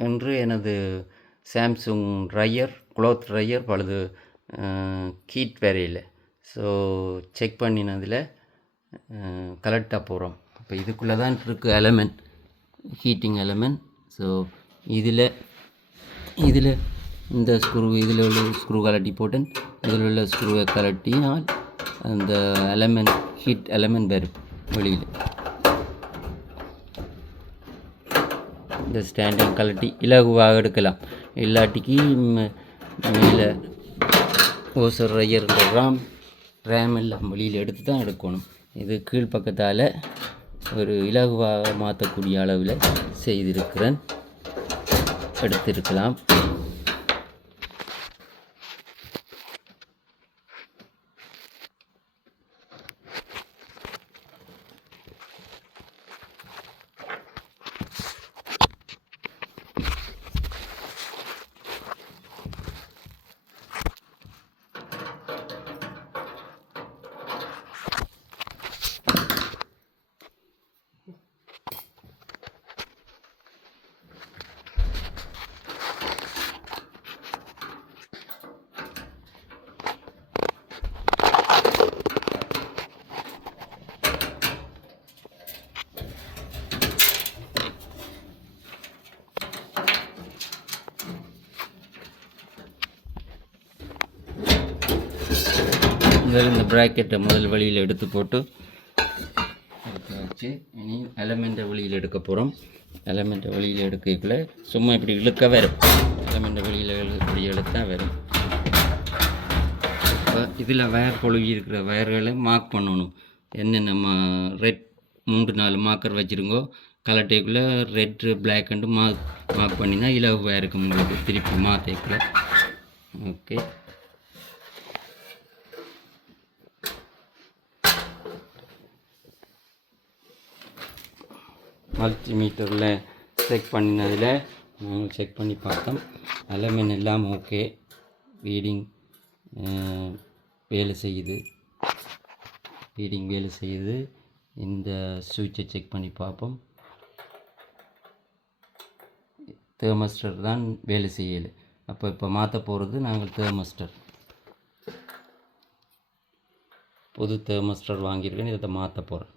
என்று எனது Samsung cloth dryer பழுது ஹீட் வரையில். ஸோ செக் பண்ணினதில் கலெக்டாக போகிறோம். அப்போ இதுக்குள்ளே தான் இருக்குது எலமெண்ட், ஹீட்டிங் எலமெண்ட். ஸோ இதில் இந்த ஸ்க்ரூ, இதில் உள்ள ஸ்க்ரூ கலட்டி போட்டேன். இதில் உள்ள ஸ்க்ரூவை கலட்டினால் அந்த எலமெண்ட், ஹீட் எலமெண்ட் வரும் வெளியில். இந்த ஸ்டாண்டையும் கலட்டி இலகுவாக எடுக்கலாம். இல்லாட்டிக்கு மேலே ஓசர் ட்ரையர் ரேம் எல்லாம் வெளியில் எடுத்து தான் எடுக்கணும். இது கீழ்ப்பக்கத்தால் ஒரு இலகுவாக மாற்றக்கூடிய அளவில் செய்திருக்கிறேன், எடுத்திருக்கலாம். இந்த ப்ராக்கெட்டை முதல் வெளியில் எடுத்து போட்டு வச்சு இனி எலமெண்ட்டை வெளியில் எடுக்க போகிறோம். எலமெண்ட்டை வெளியில் எடுக்கக்குள்ள சும்மா இப்படி இழுக்க வரும். எலமெண்ட்டை வெளியில் இப்படி இழுத்தா வரும். இப்போ இதில் வயர் பொழுகி இருக்கிற வயர்களை மார்க் பண்ணணும். என்னென்ன ரெட் 3-4 மார்க்கர் வச்சுருங்கோ. Colour red black and mark பண்ணினா இலகு வயருக்கு உங்களுக்கு திருப்பி மாற்றக்குள்ள. ஓகே, மல்டிமீட்டரில் செக் பண்ணினதில் நாங்கள் செக் பண்ணி பார்த்தோம். எலமெண்ட் எல்லாம் ஓகே, ரீடிங் வேலை செய்யுது. இந்த சுவிட்சை செக் பண்ணி பார்ப்போம். தெர்மஸ்டர் தான் வேலை செய்யலை. இப்போ மாற்ற போகிறது நாங்கள் தெர்மஸ்டர், புது தெர்மஸ்டர் வாங்கியிருக்கேன். இதை மாற்ற போகிறேன்.